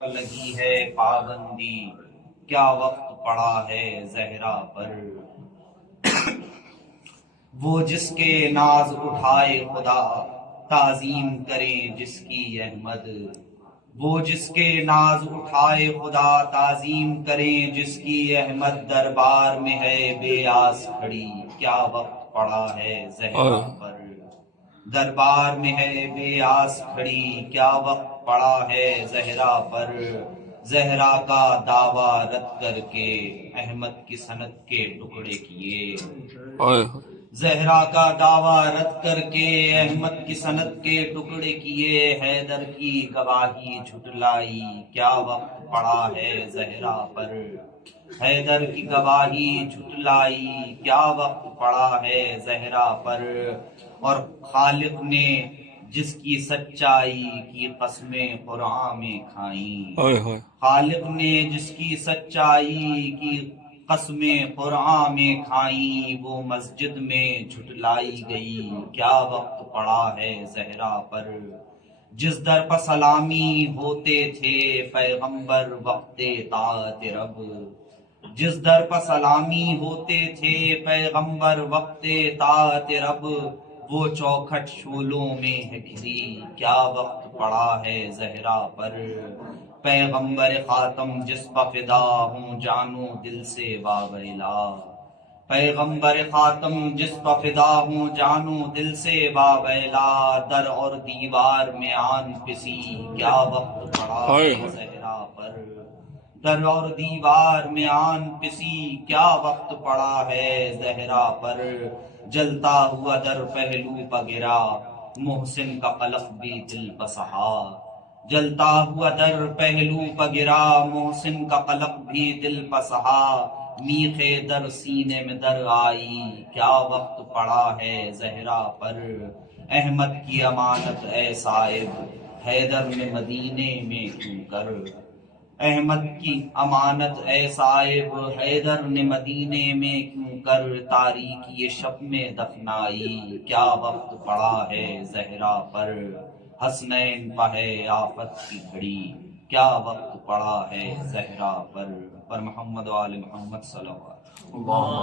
لگی ہے پابندی، کیا وقت پڑا ہے زہرا پر۔ وہ جس کے ناز اٹھائے خدا، تعظیم کریں جس کی احمد۔ وہ جس کے ناز اٹھائے خدا، تعظیم کریں جس کی احمد۔ دربار میں ہے بے آس کھڑی، کیا وقت پڑا ہے زہرا پر۔ دربار میں ہے بے آس کھڑی، کیا وقت پڑا ہے زہرا پر۔ زہرا کا دعویٰ رد کر کے احمد کی سند کے ٹکڑے کیے۔ زہرا کا دعویٰ رد کر کے احمد کی سند کے ٹکڑے کیے۔ حیدر کی گواہی جھٹلائی، کیا وقت پڑا ہے زہرا پر۔ حیدر کی گواہی جھٹلائی، کیا وقت پڑا ہے زہرا پر۔ اور خالق نے جس کی سچائی کی قسمیں قرآن میں کھائیں۔ خالق نے جس کی سچائی کی قسمیں قرآن میں کھائیں، وہ مسجد میں جھٹلائی گئی، کیا وقت پڑا ہے زہرا پر۔ جس در پر سلامی ہوتے تھے پیغمبر وقت طاعت رب۔ جس در پر سلامی ہوتے تھے پیغمبر وقت طاعت رب، وہ چوکھٹ شولوں میں ہے گھری، کیا وقت پڑا ہے زہرا پر۔ پیغمبر خاتم جس پر فدا ہوں جانو دل سے واویلا۔ پیغمبر خاتم جس پر فدا ہوں جانو دل سے واویلا۔ در اور دیوار میں آن پسی، کیا وقت پڑا ہے زہرا پر۔ در اور دیوار میں آن پسی، کیا وقت پڑا ہے زہرا پر۔ جلتا ہوا در پہلو پہ گرا، محسن کا قلق بھی دل پہ سہا۔ جلتا ہوا در پہلو پہ گرا، محسن کا قلق بھی دل پہ سہا۔ میخے در سینے میں در آئی، کیا وقت پڑا ہے زہرا پر۔ احمد کی امانت اے صاحب، حیدر نے مدینے میں کیوں کر۔ احمد کی امانت اے صاحب، حیدر نے مدینے میں کیوں کر۔ تاریکی شب میں دفنائی، کیا وقت پڑا ہے زہرا پر۔ حسنین پہ ہے آفت کی گھڑی، کیا وقت پڑا ہے زہرا پر۔ محمد و آل محمد صلی اللہ علیہ وسلم۔